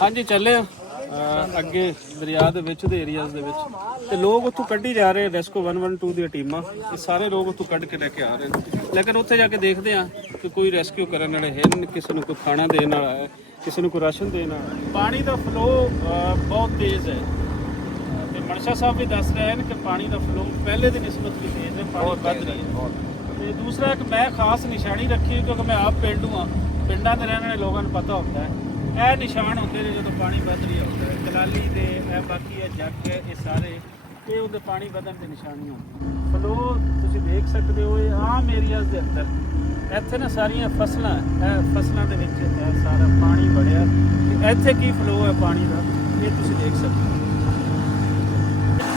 हाँ जी चले ਅੱਗੇ ਦਰਿਆ ਦੇ ਵਿੱਚ ਦੇ ਏਰੀਆਜ਼ ਦੇ ਵਿੱਚ ਤੇ ਲੋਕ ਉੱਥੋਂ ਕੱਢੀ ਜਾ ਰਹੇ ਰੈਸਕੋ 112 ਦੀਆਂ ਟੀਮਾਂ ਇਹ ਸਾਰੇ ਲੋਕ ਉੱਥੋਂ ਕੱਢ ਕੇ ਲੈ ਕੇ ਆ ਰਹੇ ਨੇ ਲੇਕਿਨ ਉੱਥੇ ਜਾ ਕੇ ਦੇਖਦੇ ਆ ਕਿ ਕੋਈ ਰੈਸਕਿਊ ਕਰਨ ਵਾਲੇ ਹੈ ਨਹੀਂ ਕਿਸੇ ਨੂੰ ਕੋਈ ਖਾਣਾ ਦੇਣ ਵਾਲਾ ਹੈ ਕਿਸੇ ਨੂੰ ਕੋਈ ਰਾਸ਼ਨ ਦੇਣ ਵਾਲਾ ਪਾਣੀ ਦਾ ਫਲੋ ਬਹੁਤ ਤੇਜ਼ ਹੈ ਤੇ ਮਨਸ਼ਾ ਸਾਹਿਬ ਵੀ ਦੱਸ ਰਹੇ ਹਨ ਕਿ ਪਾਣੀ ਦਾ ਫਲੋ ਪਹਿਲੇ ਦੀ ਨਿਸਬਤ ਵੀ ਤੇਜ਼ ਹੈ ਪਾਣੀ ਵੱਧ ਰਹੀ ਹੈ ਤੇ ਦੂਸਰਾ ਇੱਕ ਮੈਂ ਖਾਸ ਨਿਸ਼ਾਨੀ ਰੱਖੀ ਕਿਉਂਕਿ ਮੈਂ ਆਪ ਪਿੰਡੂ ਆ ਪਿੰਡਾਂ ਦੇ ਰਹਿਣ ਵਾਲੇ ਲੋਕਾਂ ਨੂੰ ਪਤਾ ਹੁੰਦਾ ਹੈ ਇਹ ਨਿਸ਼ਾਨ ਹੁੰਦੇ ਨੇ ਜਦੋਂ ਪਾਣੀ ਵੱਧ ਰਿਹਾ ਹੁੰਦਾ ਹੈ ਕਲਾਲੀ ਦੇ ਇਹ ਬਾਕੀ ਇਹ ਜੱਗ ਹੈ ਇਹ ਸਾਰੇ ਇਹ ਉਹਦੇ ਪਾਣੀ ਵਧਣ ਦੇ ਨਿਸ਼ਾਨੀਆਂ ਹੁੰਦੀਆਂ ਫਲੋ ਤੁਸੀਂ ਦੇਖ ਸਕਦੇ ਹੋ ਇਹ ਆਮ ਏਰੀਆਜ਼ ਦੇ ਅੰਦਰ ਇੱਥੇ ਨਾ ਸਾਰੀਆਂ ਫਸਲਾਂ ਇਹ ਫਸਲਾਂ ਦੇ ਵਿੱਚ ਇਹ ਸਾਰਾ ਪਾਣੀ ਵੜਿਆ ਤੇ ਇੱਥੇ ਕੀ ਫਲੋ ਹੈ ਪਾਣੀ ਦਾ ਇਹ ਤੁਸੀਂ ਦੇਖ ਸਕਦੇ ਹੋ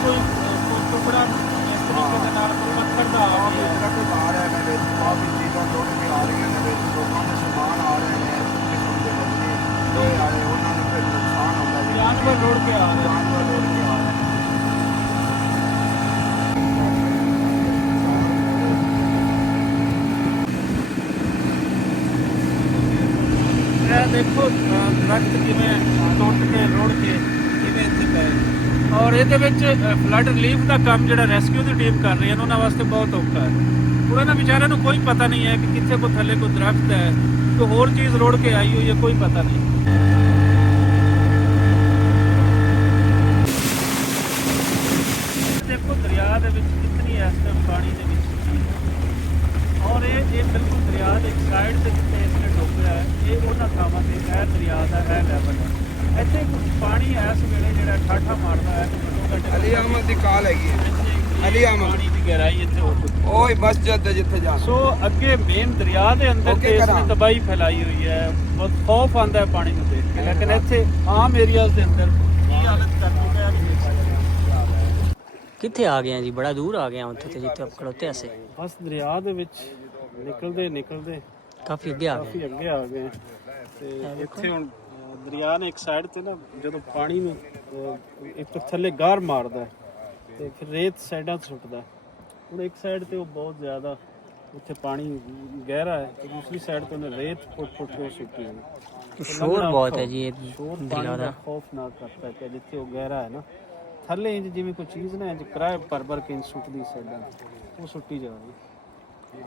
ਕੋਈ ਟੁਕੜਾ ਇਸ ਤਰੀਕੇ ਦੇ ਨਾਲ ਪੱਥਰ ਦਾ ਆ ਗਿਆ ਜਿਹੜਾ ਕੋਈ ਬਾਹਰ ਹੈ ਇਹਨਾਂ ਵਿੱਚ ਕਾਫੀ ਚੀਜ਼ਾਂ ਜੋੜ ਕੇ ਆ ਰਹੀਆਂ ਨੇ ਵਿੱਚ ਲੋਕਾਂ ਦੇ ਸਮਾਨ ਆ ਰਹੇ ਨੇ ਲੋਏ ਆ ਰਹੇ ਉਹਨਾਂ ਨੂੰ ਫਿਰ ਨੁਕਸਾਨ ਹੁੰਦਾ ਜੀ ਜਾਨਵਰ ਰੋੜ ਕੇ ਆ ਰਹੇ ਇਹ ਦੇਖੋ ਦਰਖਤ ਕਿਵੇਂ ਟੁੱਟ ਕੇ ਰੋੜ ਕੇ ਕਿਵੇਂ ਇੱਥੇ ਪਏ ਔਰ ਇਹਦੇ ਵਿੱਚ ਫਲੱਡ ਰਿਲੀਫ ਦਾ ਕੰਮ ਜਿਹੜਾ ਰੈਸਕਿਊ ਦੀ ਟੀਮ ਕਰ ਰਹੀ ਹੈ ਉਹਨਾਂ ਵਾਸਤੇ ਬਹੁਤ ਔਖਾ ਹੈ ਉਹਨਾਂ ਦੇ ਵਿਚਾਰਿਆਂ ਨੂੰ ਕੋਈ ਪਤਾ ਨਹੀਂ ਹੈ ਕਿ ਕਿੱਥੇ ਕੋਈ ਥੱਲੇ ਕੋਈ ਦਰਖਤ ਹੈ ਕੋਈ ਹੋਰ ਚੀਜ਼ ਰੋੜ ਕੇ ਆਈ ਹੋਈ ਹੈ ਕੋਈ ਪਤਾ ਨਹੀਂ ਦੇਖੋ ਦਰਿਆ ਦੇ ਵਿੱਚ ਕਿੰਨੀ ਇਸ ਟਾਈਮ ਪਾਣੀ ਦੇ ਵਿੱਚ ਔਰ ਇਹ ਬਿਲਕੁਲ ਦਰਿਆ ਦੇ ਇੱਕ ਸਾਈਡ ਤੇ ਜਿੱਥੇ ਇਸਨੇ ਡੁੱਬਿਆ ਹੈ ਇਹ ਉਹਨਾਂ ਥਾਵਾਂ ਤੇ ਇਹ ਦਰਿਆ ਦਾ ਇਹ ਲੈਵਲ ਹੈ ਇੱਥੇ ਪਾਣੀ ਇਸ ਵੇਲੇ ਜਿਹੜਾ ਠਾਠਾ ਮਾਰਦਾ ਹੈ ਅਲੀ ਅਹਿਮਦ ਦੀ ਕਾਲ ਹੈਗੀ ਹੈ ਅਲੀ ਅਹਿਮਦ ਪਾਣੀ ਦੀ ਗਹਿਰਾਈ ਇੱਥੇ ਹੋ ਚੁੱਕੀ ਓਏ ਮਸਜਿਦ ਦੇ ਜਿੱਥੇ ਜਾ ਸੋ ਅੱਗੇ ਮੇਨ ਦਰਿਆ ਦੇ ਅੰਦਰ ਤੇ ਇਸਨੇ ਤਬਾਹੀ ਫੈਲਾਈ ਹੋਈ ਹੈ ਬਹੁਤ ਖੌਫ ਆਉਂਦਾ ਹੈ ਪਾਣੀ ਨੂੰ ਦੇਖ ਕੇ ਲੇਕਿਨ ਇੱਥੇ ਆਮ ਏਰੀਆਜ਼ ਦੇ ਅੰਦਰ ਕੀ ਹਾਲਤ ਕਰ ਚੁੱਕਿਆ ਨਹੀਂ ਕਿੱਥੇ ਆ ਗਏ ਆ ਜੀ ਬੜਾ ਦੂਰ ਆ ਗਏ ਆ ਉੱਥੇ ਤੇ ਜਿੱਥੇ ਆਪ ਖੜੋਤੇ ਐਸੇ ਬਸ ਦਰਿਆ ਦੇ ਵਿੱਚ ਨਿਕਲਦੇ ਕਾਫੀ ਅੱਗੇ ਆ ਗਏ ਤੇ ਇੱਥੇ ਹੁਣ ਦਰਿਆ ਨੇ ਇੱਕ ਸਾਈਡ ਤੇ ਨਾ ਜਦੋਂ ਪਾਣੀ ਨੂੰ ਇੱਕ ਥੱਲੇ ਗਾਰ ਮਾਰਦਾ ਤੇ ਫਿਰ ਰੇਤ ਸਾਈਡਾਂ ਤੋਂ ਸੁੱਟਦਾ ਹੁਣ ਇੱਕ ਸਾਈਡ ਤੇ ਉਹ ਬਹੁਤ ਜ਼ਿਆਦਾ ਉੱਥੇ ਪਾਣੀ ਗਹਿਰਾ ਹੈ ਤੇ ਦੂਸਰੀ ਸਾਈਡ ਤੇ ਉਹਨੇ ਰੇਤ ਫੁੱਟ ਕੇ ਸੁੱਟੀ ਹੈ ਸ਼ੋਰ ਬਹੁਤ ਹੈ ਜੀ ਸ਼ੋਰ ਦਰਿਆ ਦਾ ਖੌਫਨਾਕ ਕਰਤਾ ਕਿ ਜਿੱਥੇ ਉਹ ਗਹਿਰਾ ਹੈ ਨਾ ਥੱਲੇ ਇੰਜ ਜਿਵੇਂ ਕੋਈ ਚੀਜ਼ ਨਾ ਇੰਜ ਕਿਰਾਏ ਭਰ ਕੇ ਸੁੱਟਦੀ ਸਾਈਡਾਂ ਉਹ ਸੁੱਟੀ ਜਾ ਰਹੀ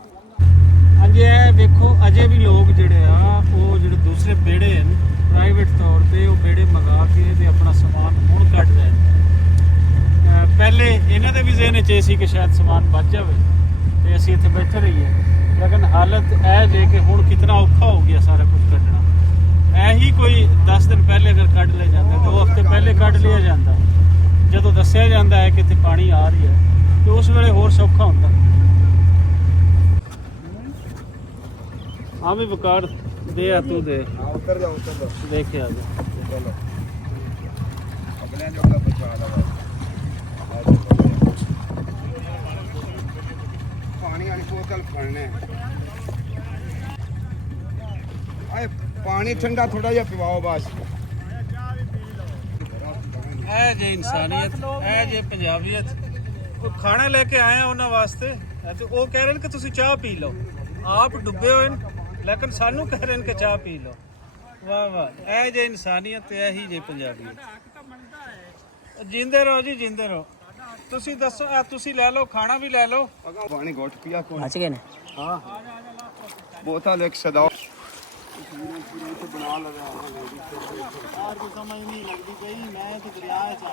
ਹਾਂਜੀ ਇਹ ਵੇਖੋ ਅਜੇ ਵੀ ਲੋਕ ਜਿਹੜੇ ਆ ਉਹ ਜਿਹੜੇ ਦੂਸਰੇ ਬੇੜੇ ਹਨ ਪ੍ਰਾਈਵੇਟ ਤੌਰ ਤੇ ਉਹ ਬੇੜੇ ਮੰਗਾ ਕੇ ਤੇ ਆਪਣਾ ਸਮਾਨ ਹੁਣ ਕੱਢ ਰਹੇ ਨੇ ਪਹਿਲੇ ਇਹਨਾਂ ਦੇ ਵੀ ਜ਼ਿਹਨ 'ਚ ਸੀ ਕਿ ਸ਼ਾਇਦ ਸਮਾਨ ਬਚ ਜਾਵੇ ਤੇ ਅਸੀਂ ਇੱਥੇ ਬੈਠੇ ਰਹੀਏ ਲੇਕਿਨ ਹਾਲਤ ਇਹ ਜੇ ਕਿ ਹੁਣ ਕਿਤਨਾ ਔਖਾ ਹੋ ਗਿਆ ਸਾਰਾ ਕੁਝ ਕੱਢਣਾ ਇਹੀ ਕੋਈ 10 ਦਿਨ ਪਹਿਲੇ ਅਗਰ ਕੱਢ ਲਿਆ ਜਾਂਦਾ 2 ਹਫ਼ਤੇ ਪਹਿਲੇ ਕੱਢ ਲਿਆ ਜਾਂਦਾ ਜਦੋਂ ਦੱਸਿਆ ਜਾਂਦਾ ਹੈ ਕਿ ਇੱਥੇ ਪਾਣੀ ਆ ਰਹੀ ਹੈ ਤੇ ਉਸ ਵੇਲੇ ਹੋਰ ਸੌਖਾ ਹੁੰਦਾ ਆ ਵੀ ਵਕਾਰ ਦੇ ਆ ਤੂੰ ਦੇ ਉੱਤਰ ਜਾ ਦੇਖਿਆ ਆ ਚਲੋ ਆਪਣੇ ਜੋਗਾ ਬਚਾ ਲਾ ਪਾਣੀ ਵਾਲੀ ਬੋਤਲ ਫੜਨੇ ਆਏ ਪਾਣੀ ਠੰਡਾ ਥੋੜਾ ਜਿਹਾ ਪਿਵਾਓ ਬਸ ਇਹ ਜੇ ਇਨਸਾਨੀਅਤ ਇਹ ਜੇ ਪੰਜਾਬੀਅਤ ਉਹ ਖਾਣਾ ਲੈ ਕੇ ਆਏ ਆ ਉਹਨਾਂ ਵਾਸਤੇ ਤੇ ਉਹ ਕਹਿ ਰਹੇ ਨੇ ਕਿ ਤੁਸੀਂ ਚਾਹ ਪੀ ਲਓ ਆਪ ਡੁੱਬੇ ਹੋਏ ਨੇ ਲੇਕਿਨ ਸਾਨੂੰ ਕਹਿ ਰਹੇ ਨੇ ਕਿ ਚਾਹ ਪੀ ਲਓ ਵਾਹ ਵਾਹ ਇਹ ਜੇ ਇਨਸਾਨੀਅਤ ਇਹੀ ਜੇ ਪੰਜਾਬੀਅਤ ਜਿੰਦੇ ਰਹੋ ਜੀ ਜਿੰਦੇ ਰਹੋ ਤੁਸੀਂ ਦੱਸੋ ਆ ਤੁਸੀਂ ਲੈ ਲਓ ਖਾਣਾ ਵੀ ਲੈ ਲਓ ਪਾਣੀ ਘੋਟ ਪੀਆ ਕੋਣ ਬਚ ਗਏ ਨੇ ਹਾਂ ਬੋਤਲ ਇੱਕ ਸਦਾਓ ਬਣਾ ਲਗਾ ਯਾਰ ਕੋਈ ਸਮਝ ਨਹੀਂ ਲੱਗਦੀ ਪਈ ਮੈਂ ਤੇ ਦਰਿਆ 'ਚ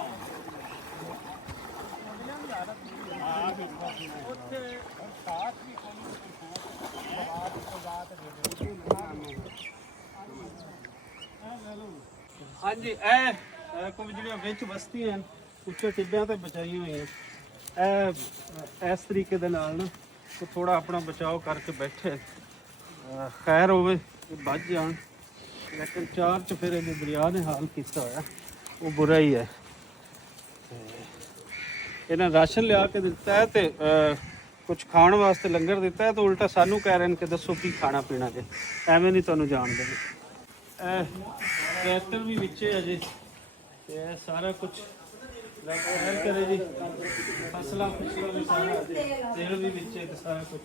ਹਾਂਜੀ ਇਹ ਕੁਝ ਜਿਹੜੀਆਂ ਵਿੱਚ ਬਸਤੀਆਂ ਹਨ ਉੱਚੇ ਟਿੱਬਿਆਂ ਤੇ ਬਚਾਈਆਂ ਹੋਈਆਂ ਇਹ ਇਸ ਤਰੀਕੇ ਦੇ ਨਾਲ ਨਾ ਥੋੜਾ ਆਪਣਾ ਬਚਾਓ ਕਰਕੇ ਬੈਠੇ ਖੈਰ ਹੋਵੇ ਬਚ ਜਾਣ ਲੇਕਿਨ ਚਾਰ ਚ ਫਿਰ ਇਹ ਦਰਿਆ ਨੇ ਹਾਲ ਕੀਤਾ ਹੋਇਆ ਉਹ ਬੁਰਾ ਹੀ ਹੈ ਇਹਨਾਂ ਰਾਸ਼ਨ ਲਿਆ ਕੇ ਦਿੱਤਾ ਹੈ ਤੇ ਕੁਝ ਖਾਣ ਵਾਸਤੇ ਲੰਗਰ ਦਿੱਤਾ ਹੈ ਤਾਂ ਉਲਟਾ ਸਾਨੂੰ ਕਹਿ ਰਹੇ ਨੇ ਕਿ ਦੱਸੋ ਕੀ ਖਾਣਾ ਪੀਣਾ ਜੇ ਐਵੇਂ ਨਹੀਂ ਤੁਹਾਨੂੰ ਜਾਣਦੇ ਇਹ ਟਰੈਕਟਰ ਵੀ ਵਿੱਚੇ ਅਜੇ ਤੇ ਇਹ ਸਾਰਾ ਕੁਝ ਖੈਰ ਕਰੇ ਜੀ ਫਸਲਾਂ ਵੀ ਸਾਰਾ ਤੇਲ ਵੀ ਵਿੱਚੇ ਤੇ ਸਾਰਾ ਕੁਝ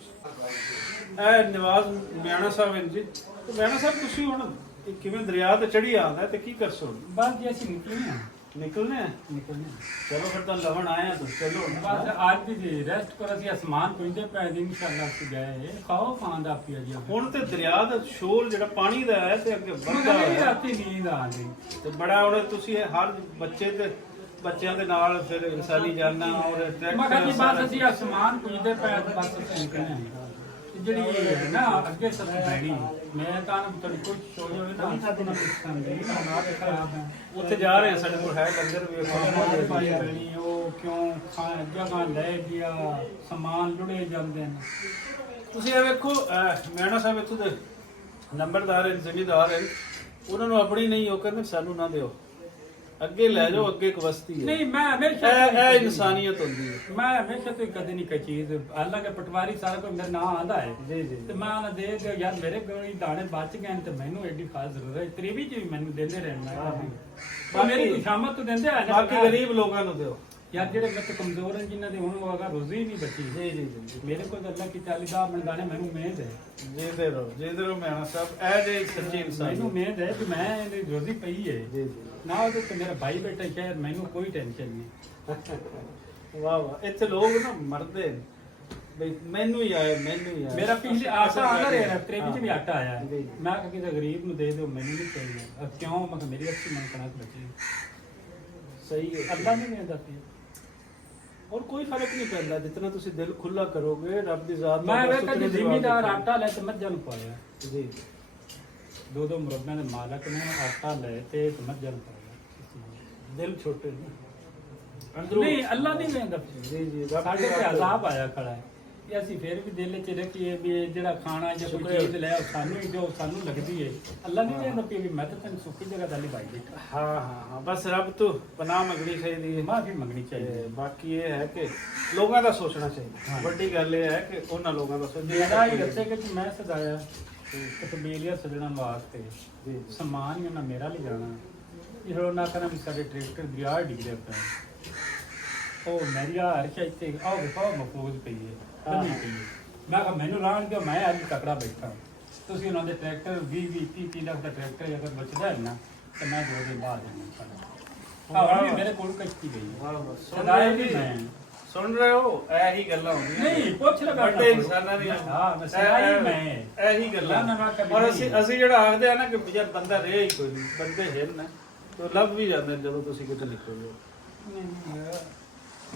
ਇਹ ਨਵਾਜ਼ ਮਿਆਣਾ ਸਾਹਿਬ ਹਨ ਜੀ ਤੇ ਮਿਆਣਾ ਸਾਹਿਬ ਤੁਸੀਂ ਹੁਣ ਇਹ ਕਿਵੇਂ ਦਰਿਆ ਤੇ ਚੜੀ ਆਉਂਦਾ ਤੇ ਕੀ ਕਰ ਸੋ बस जैसे निकले हैं ਨਿਕਲਨੇ ਆ? निकलने ਚਲੋ ਫਿਰ ਤਾਂ ਲਵਣ ਆਏ ਆ ਤੁਸੀਂ ਚਲੋ बस आज भी रेस्ट करो सी आसमान पुंजे पे इंशाल्लाह से गए खाओ खांदा पिया जी ਹੁਣ ਤੇ ਦਰਿਆ ਦਾ ਸ਼ੋਰ ਜਿਹੜਾ ਪਾਣੀ ਦਾ ਹੈ ਤੇ ਅੱਗੇ ਵੱਧਦਾ मगर ਹੈ राती नींद आ गई ਤੇ ਬੜਾ ਹੁਣ ਤੁਸੀਂ ਇਹ ਹਰ ਬੱਚੇ ਤੇ ਬੱਚਿਆਂ ਦੇ ਨਾਲ ਫਿਰ ਇਨਸਾਨੀ ਜਾਨਾਂ ਔਰ मगर जी ਟਰੈਕਟਰ बस ਅਸੀਂ ਆਸਮਾਨ ਪੁੰਜੇ पे बस निकलने हैं ਜਿਹੜੀ ਨਾ ਅੱਗੇ ਸਭ ਬੈਣੀ ਮੈਂ ਤਾਂ ਤੁਹਾਨੂੰ ਕੁਝ ਸ਼ੋਅ ਹੋਵੇ ਨਾ ਸਾਡੇ ਨਾਲ ਸੰਦੇ ਨਾ ਤੇ ਖਰਾਬ ਹੈ ਉੱਥੇ ਜਾ ਰਹੇ ਆ ਸਾਡੇ ਕੋਲ ਹੈ ਲੰਗਰ ਵੀ ਹਮਾਰੇ ਭਾਈ ਬਣੀ ਉਹ ਕਿਉਂ ਜਗ੍ਹਾ ਲੈ ਗਿਆ ਸਮਾਨ ਲੁੜੇ ਜਾਂਦੇ ਨੇ ਤੁਸੀਂ ਇਹ ਵੇਖੋ ਮੈਣਾ ਸਾਹਿਬ ਇੱਥੋਂ ਦੇ ਨੰਬਰਦਾਰ ਹੈ ਜ਼ਿਮੀਦਾਰ ਹੈ ਉਹਨਾਂ ਨੂੰ ਆਪਣੀ ਨਹੀਂ ਉਹ ਕਹਿੰਦੇ ਸਾਨੂੰ ਨਾ ਦਿਓ ਅੱਗੇ ਲੈ ਜਾਓ ਅੱਗੇ ਇੱਕ ਬਸਤੀ ਹੈ ਨਹੀਂ ਮੈਂ ਹਮੇਸ਼ਾ ਇਹ ਇਨਸਾਨੀਅਤ ਹੁੰਦੀ ਹੈ ਮੈਂ ਹਮੇਸ਼ਾ ਤੋਂ ਕਦੇ ਨਹੀਂ ਕੋਈ ਚੀਜ਼ ਅੱਲਾ ਕੇ ਪਟਵਾਰੀ ਸਾਰਾ ਕੋਈ ਮੇਰੇ ਨਾਂ ਆਂਦਾ ਹੈ ਜੀ ਜੀ ਤੇ ਮੈਂ ਉਹਨਾਂ ਦੇ ਦਿਓ ਯਾਰ ਮੇਰੇ ਕੋਲ ਦਾਣੇ ਬਚ ਗਏ ਨੇ ਤੇ ਮੈਨੂੰ ਐਡੀ ਖਾਸ ਜ਼ਰੂਰਤ ਹੈ ਤਰੀਵੀ ਜੀ ਵੀ ਮੈਨੂੰ ਦਿੰਦੇ ਰਹਿਣਾ ਪਰ ਮੇਰੀ ਖੁਸ਼ਾਮਤ ਤੋਂ ਦਿੰਦੇ ਆ ਬਾਕੀ ਗਰੀਬ ਲੋਕਾਂ ਨੂੰ ਦਿਓ ਯਾਰ ਜਿਹੜੇ ਬੱਚੇ ਕਮਜ਼ੋਰ ਹਨ ਜਿਨ੍ਹਾਂ ਦੇ ਹੁਣ ਉਹ ਅਗਾ ਰੋਜ਼ੀ ਨਹੀਂ ਬਚੀ ਜੀ ਜੀ ਜੀ ਮੇਰੇ ਕੋਲ ਤਾਂ ਅੱਲਾ ਕੀ 40 ਦਾ ਮੈਂ ਦਾਣੇ ਮੈਨੂੰ ਮਿਹਨਤ ਹੈ ਜਿਹਦੇ ਰੋ ਮੈਣਾ ਸਾਹਿਬ ਇਹ ਜੇ ਸੱਚੀ ਇਨਸਾਨ ਮੈਨੂੰ ਮਿਹਨਤ ਹੈ ਕਿ ਮੈਂ ਇਹਦੀ ਰੋਜ਼ੀ ਪਈ ਹੈ ਜੀ ਜੀ ਨਾ ਉਹਦੇ ਤੇ ਮੇਰਾ ਭਾਈ ਬੈਠਾ ਸ਼ਾਇਦ ਮੈਨੂੰ ਕੋਈ ਟੈਨਸ਼ਨ ਨਹੀਂ ਵਾਹ ਵਾਹ ਇੱਥੇ ਲੋਕ ਨਾ ਮਰਦੇ ਨੇ ਬਈ ਮੈਨੂੰ ਹੀ ਆਏ ਮੇਰਾ ਪਿਛਲੇ ਆਟਾ ਆਂਦਾ ਰਿਹਾ ਤੇਰੇ ਵਿੱਚ ਵੀ ਆਟਾ ਆਇਆ ਜੀ, ਜੀ। ਮੈਂ ਕਿਹਾ ਕਿਸੇ ਗਰੀਬ ਨੂੰ ਦੇ ਦਿਓ ਮੈਨੂੰ ਨਹੀਂ ਚਾਹੀਦਾ ਕਿਉਂ ਮੈਂ ਕਿਹਾ ਮੇਰੀ ਅੱਛੀ ਮਨ ਕਣਕ ਬਚੀ ਸਹੀ ਹੈ ਅੱਲਾ ਨਹੀਂ ਦਿੰਦਾ ਪਿਆ ਔਰ ਕੋਈ ਫਰਕ ਨਹੀਂ ਪੈਂਦਾ ਜਿੰਨਾ ਤੁਸੀਂ ਦਿਲ ਖੁੱਲਾ ਕਰੋਗੇ ਰੱਬ ਦੀ ਜ਼ਾਤ ਮੈਂ ਬਸ ਵੇਖਿਆ ਉਤਨੇ ਜੀ ਜਵਾਬ ਜ਼ਿਮੀਦਾਰ ਦੇਣਾ। ਆਟਾ ਲੈ ਕੇ ਮੱਝਾਂ ਨੂੰ ਪਾਇਆ ਜੀ ਦੋ ਦੋ ਮੁਰੱਬਿਆਂ ਦੇ ਮਾਲਕ ਨੇ ਆਟਾ ਲੈ ਤੇ ਮੱਝਾਂ ਨੂੰ ਪਾਇਆ ਦਿਲ ਛੋਟੇ ਨੇ ਅੰਦਰੋਂ ਨਹੀਂ ਅੱਲਾ ਨਹੀਂ ਦਿੰਦਾ ਜੀ ਜੀ ਰੱਬ ਸਾਡੇ ਦੀ ਤੇ ਜ਼ਾਤ ਅਜ਼ਾਬ ਆਇਆ ਖੜਾ ਹੈ ਕਿ ਅਸੀਂ ਫਿਰ ਵੀ ਦਿਲ 'ਚ ਰੱਖੀਏ ਵੀ ਇਹ ਜਿਹੜਾ ਖਾਣਾ ਜਾਂ ਕੋਈ ਚੀਜ਼ ਲੈ ਉਹ ਸਾਨੂੰ ਹੀ ਜੋ ਸਾਨੂੰ ਲੱਗਦੀ ਹੈ ਅੱਲਾ ਨਹੀਂ ਦਿੰਦਾ ਵੀ ਮੈਂ ਤਾਂ ਤੈਨੂੰ ਸੁੱਕੀ ਜਗ੍ਹਾ ਦਾਲੀ ਬਾਈ ਬੈਠਾ ਹਾਂ ਹਾਂ ਹਾਂ ਬਸ ਰੱਬ ਤੋਂ ਪਨਾਹ ਮੰਗਣੀ ਚਾਹੀਦੀ ਹੈ ਮਾਫੀ ਮੰਗਣੀ ਚਾਹੀਦੀ ਤੇ ਹੈ ਬਾਕੀ ਇਹ ਹੈ ਕਿ ਲੋਕਾਂ ਦਾ ਸੋਚਣਾ ਚਾਹੀਦਾ ਵੱਡੀ ਗੱਲ ਇਹ ਹੈ ਕਿ ਉਹਨਾਂ ਲੋਕਾਂ ਦਾ ਮੇਰਾ ਹੀ ਰੱਸੇ ਕਿ ਮੈਂ ਸਦਾਇਆ ਕਿ ਕਬੀਲੀਆ ਸਜਣਾ ਵਾਸਤੇ ਜੀ ਸਮਾਨ ਹੀ ਉਹਨਾਂ ਮੇਰਾ ਲੈ ਜਾਣਾ ਇਹ ਰੋ ਨਾ ਕਰਾਂ ਵੀ ਸਾਡੇ ਟਰੈਕਟਰ ਦਰਿਆ ਡਿੱਗਦੇ ਪਏ ਉਹ ਮੇਰੀਆ ਹਰਸ਼ਾ ਇੱਥੇ ਆਓ ਵੇਖੋ ਮਫੂਜ਼ ਪਈ ਹੈ ਕੰਨੀ ਪਈ ਹੈ ਮੈਂ ਕਿਹਾ ਮੈਨੂੰ ਲਾਣ ਦਿਓ ਮੈਂ ਅੱਜ ਤਕੜਾ ਬੈਠਾ ਤੁਸੀਂ ਉਹਨਾਂ ਦੇ ਟਰੈਕਟਰ 20 ਲੱਖ ਦਾ ਟਰੈਕਟਰ ਅਗਰ ਬਚਦਾ ਹੈ ਨਾ ਤੇ ਮੈਂ 2 ਦਿਨ ਬਾਅਦ ਜਾਣਾ ਹਾਂ ਵੀ ਮੇਰੇ ਕੋਲ ਕੱਚੀ ਗਈ ਵਾਹ ਵਾਹ ਸਦਾਇਆ ਵੀ ਮੈਂ ਸੁਣ ਰਹੇ ਹੋ ਇਹੀ ਗੱਲਾਂ ਹੁੰਦੀਆਂ ਨਹੀਂ ਪੁੱਛ ਲਗਾ ਵੱਡੇ ਇਨਸਾਨਾਂ ਦੀਆਂ ਹਾਂ ਮੈਂ ਸਦਾਇਆ ਮੈਂ ਇਹੀ ਗੱਲਾਂ ਨਾ, ਨਾ, ਕਦੇ ਔਰ ਨਹੀਂ। ਅਸੀਂ ਜਿਹੜਾ ਆਖਦੇ ਆ ਨਾ ਕਿ ਯਾਰ ਬੰਦਾ ਰਿਹਾ ਹੀ ਕੋਈ ਨਹੀਂ ਬੰਦੇ ਹੈ ਨਾ ਤੇ ਲੱਭ ਵੀ ਜਾਂਦੇ ਨੇ ਜਦੋਂ ਤੁਸੀਂ ਕਿਤੇ ਨਿਕਲਦੇ ਹੋ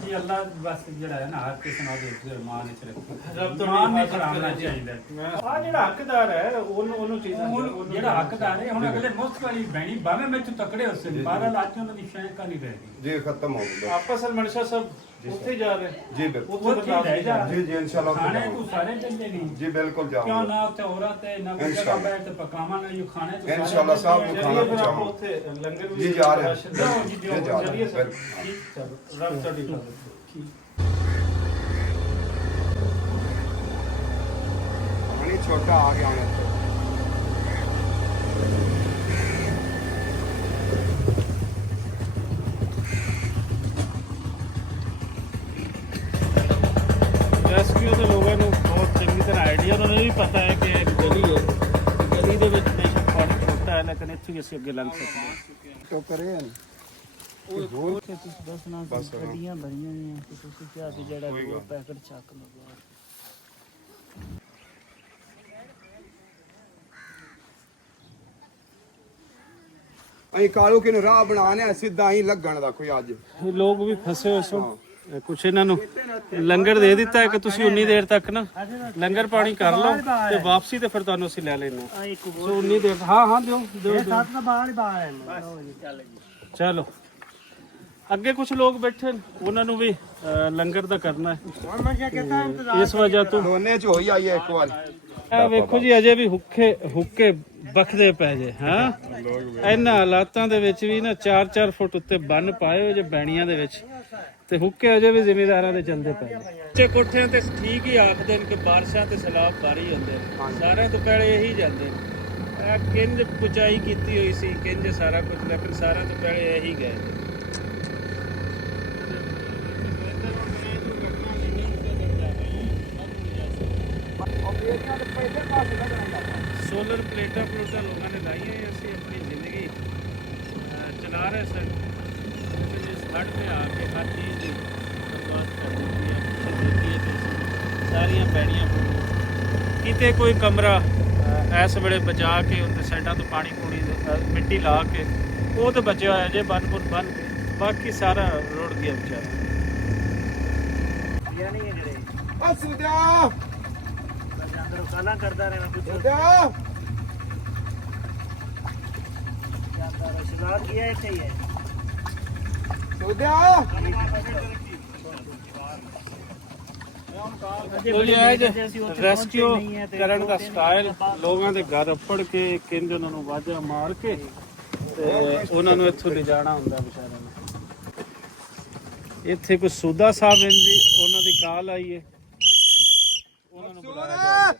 ਇਹ ਅੱਲਾ ਬਸ ਜਿਹੜਾ ਹੈ ਨਾ ਹਰ ਕਿਸੇ ਨਾਲ ਦੇ ਮਾਨ ਵਿੱਚ ਰੱਖੋ ਰੱਬ ਤੋਂ ਮਾਨ ਨਹੀਂ ਹਿਫਾਜ਼ਤ ਖਰਾਬਣਾ ਕਰਨੀ ਚਾਹੀਦਾ ਆ ਜਿਹੜਾ ਹੱਕਦਾਰ ਹੈ ਉਹਨੂੰ ਚੀਜ਼ਾਂ ਹੁਣ ਜਿਹੜਾ ਹੱਕਦਾਰ ਹੈ ਹੁਣ ਅਗਲੇ ਮੁਫਤ ਵਾਲੀ ਬਹਿਣੀ ਬਾਵੇਂ ਵਿੱਚ ਤਕੜੇ ਹੋਸੇ ਬਾਹਰ ਅੱਜ ਉਹਨਾਂ ਦੀ ਸ਼ੈਂਕਾ ਨਹੀਂ ਰਹਿ ਗਈ जी खत्म हो गया ਆਪਸ ਵਿੱਚ ਮਨਸ਼ਾ ਸਭ ਉੱਥੇ ਜਾ ਰਹੇ जी बिल्कुल ਉੱਥੇ ਬਰਦਾਸ਼ਤ ਨਹੀਂ ਜਾ जी जी इंशाल्लाह ਖਾਣੇ खत्म ਤੂੰ होगा। ਸਾਰੇ ਚੱਲੇ ਨਹੀਂ जी बिल्कुल ਕਿਉਂ जाऊंगा ਨਾ ਉੱਥੇ ਔਰਤ ਤੇ ਨਾ ਕੋਈ ਜਗ੍ਹਾ इंशाल्लाह। ਬੈਠ ਤੇ ਪਕਾਵਾਂ ਨਾ ਇਹ ਖਾਣੇ ਤੋਂ इंशाल्लाह साहब को खाना ਫਿਰ ਆਪਾਂ पहुंचाऊंगा ਉੱਥੇ ਲੰਗਰ ਵੀ ਜੀ ਜਾ ਰਹੇ ਰਾਸ਼ਨ ਹਾਂ। ਦਾ- ਜੀ ਜੀ ਜਾ ਰਹੇ ਚਲਿਏ ਹਾਂ, ਸਰ ਬਿਲਕੁਲ। ਠੀਕ ਚਲੋ ਰੱਬ ਤੁਹਾਡੀ ਮਦਦ पानी छोटा आ गया है तो ਰੈਸਕਿਊ ਦੇ ਲੋਕਾਂ ਨੂੰ ਬਹੁਤ ਚੰਗੀ ਤਰ੍ਹਾਂ ਆਈਡੀਆ ਉਹਨਾਂ ਨੂੰ ਇਹ ਵੀ ਪਤਾ ਹੈ ਕਿ ਇੱਕ ਗਲੀ ਹੈ ਗਲੀ ਦੇ ਵਿੱਚ ਬੇਸ਼ੱਕ ਪਾਣੀ ਛੋਟਾ ਹੈ ਲੇਕਿਨ ਇੱਥੇ ਵੀ ਅਸੀਂ ਅੱਗੇ ਲੰਘ ਸਕਦੇ ਹਾਂ तो करे ਦੱਸਣਾ ਬਸ ਹਾਂ। ਗੱਡੀਆਂ ਭਰੀਆਂ ਨੇ ਤੇ ਤੁਸੀਂ ਕਿਹਾ ਕਿ ਜਿਹੜਾ ਕੋਈ ਦੋ ਗੱਲ। ਪੈਕਟ ਚੱਕ ਲਓ ਅਸੀਂ ਕਾਲੂ ਕਿਨ ਰਾਹ ਬਣਾਣੇ ਸਿੱਧਾ ਹੀ ਲੱਗਣ ਦਾ ਕੋਈ ਅੱਜ ਇਹ ਲੋਕ ਵੀ ਫਸੇ ਹੋਏ ਸਨ ਕੁਛ ਇਹਨਾਂ ਨੂੰ ਲੰਗਰ ਦੇ ਦਿੱਤਾ ਹੈ ਕਿ ਤੁਸੀਂ ਉਨੀ ਦੇਰ ਤੱਕ ਨਾ ਲੰਗਰ ਪਾਣੀ ਕਰ ਲਓ ਤੇ ਵਾਪਸੀ ਤੇ ਫਿਰ ਤੁਹਾਨੂੰ ਅਸੀਂ ਲੈ ਲੈਣਾ ਸੋ ਉਨੀ ਦੇਰ ਹਾਂ ਹਾਂ ਦਿਓ ਦਿਓ ਚਲੋ ਅੱਗੇ ਕੁਝ ਲੋਕ ਬੈਠੇ ਨੇ ਉਹਨਾਂ ਨੂੰ ਵੀ ਲੰਗਰ ਦਾ ਕਰਨਾ ਹੈ ਇਸ ਵਜ੍ਹਾ ਤੋਂ ਦੋਨੇ ਚ ਹੋਈ ਆਈ ਇੱਕ ਵਾਰ ਇਹ ਵੇਖੋ ਜੀ ਅਜੇ ਵੀ ਹੁੱਕੇ ਬਖਦੇ ਪੈ ਜੇ ਹਾਂ ਇਹਨਾਂ ਹਾਲਾਤਾਂ ਦੇ ਵਿੱਚ ਵੀ ਨਾ 4-4 ਫੁੱਟ ਉੱਤੇ ਬੰਨ ਪਾਏ ਹੋਏ ਜੇ ਬੈਣੀਆਂ ਦੇ ਵਿੱਚ ਤੇ ਹੁੱਕੇ ਅਜੇ ਵੀ ਜ਼ਿਮੀਦਾਰਾਂ ਦੇ ਚੱਲਦੇ ਪਏ ਨੇ ਉੱਚੇ ਕੋਠਿਆਂ ਤੇ ਠੀਕ ਹੀ ਆਖਦੇ ਨੇ ਕਿ ਬਾਰਿਸ਼ਾਂ ਤੇ ਸੈਲਾਬ ਬਾਰੀ ਹੁੰਦੇ ਨੇ ਸਾਰਿਆਂ ਤੋਂ ਪਹਿਲੇ ਇਹੀ ਜਾਂਦੇ ਨੇ ਇਹ ਕਿੰਜ ਪੁਚਾਈ ਕੀਤੀ ਹੋਈ ਸੀ ਕਿੰਜ ਸਾਰਾ ਕੁਝ ਲੇਕਿਨ ਸਾਰਿਆਂ ਤੋਂ ਪਹਿਲੇ ਇਹੀ ਗਏ ਨੇ ਸੋਲਰ ਪਲੇਟਾਂ ਲੋਕਾਂ ਨੇ ਲਾਈਆਂ ਹੋਈਆਂ, ਅਸੀਂ ਆਪਣੀ ਜ਼ਿੰਦਗੀ ਚਲਾ ਰਹੇ ਸਨ। ਲੇਕਿਨ ਇਸ ਹੱਟ ਤੇ ਆ ਕੇ ਹਰ ਚੀਜ਼ ਦੀ ਬਰਬਾਦ ਕਰ ਦਿੱਤੀ ਹੈ। ਦੇਖੀਏ ਤੇ ਸਾਰੀਆਂ ਪੈੜੀਆਂ ਕਿਤੇ ਕੋਈ ਕਮਰਾ ਇਸ ਵੇਲੇ ਬਚਾ ਕੇ ਉਹਦੇ ਸਾਈਡਾਂ ਤੋਂ ਪਾਣੀ ਪੂਣੀ ਮਿੱਟੀ ਲਾ ਕੇ ਉਹ ਤਾਂ ਬਚਿਆ ਹੋਇਆ ਜੇ ਬਨ ਕੇ, ਬਾਕੀ ਸਾਰਾ ਰੁੜ ਗਿਆ ਵਿਚਾਰਾ। ਨਹੀਂ ਹੈ ਜਿਹੜੇ ਓ ਸੁਦਿਆ ਅੰਦਰ ਕਾਲਾ ਕਰਦਾ ਰਹਿਣਾ ਕੁਝ ਸੁਦਿਆ ਸ਼ਰਾਬ ਕੀ ਹੈ ਇੱਥੇ ਹੀ ਹੈ ਸੁਦਿਆ ਰੈਸਕਿਊ ਕਰਨ ਦਾ ਸਟਾਈਲ, ਲੋਕਾਂ ਦੇ ਘਰ ਅੱਪੜ ਕੇ ਕਿੰਜ ਉਹਨਾਂ ਨੂੰ ਵਾਜਾ ਮਾਰ ਕੇ ਤੇ ਉਹਨਾਂ ਨੂੰ ਇੱਥੋਂ ਲਿਜਾਣਾ ਹੁੰਦਾ ਵਿਚਾਰਿਆਂ ਨੂੰ। ਇੱਥੇ ਕੋਈ ਸੂਦਾ ਸਾਹਿਬ ਹਨ ਜੀ, ਉਹਨਾਂ ਦੀ ਕਾਲ ਆਈ ਹੈ, ਉਹਨਾਂ ਨੂੰ ਬੁਲਾਇਆ ਜਾ ਰਿਹਾ।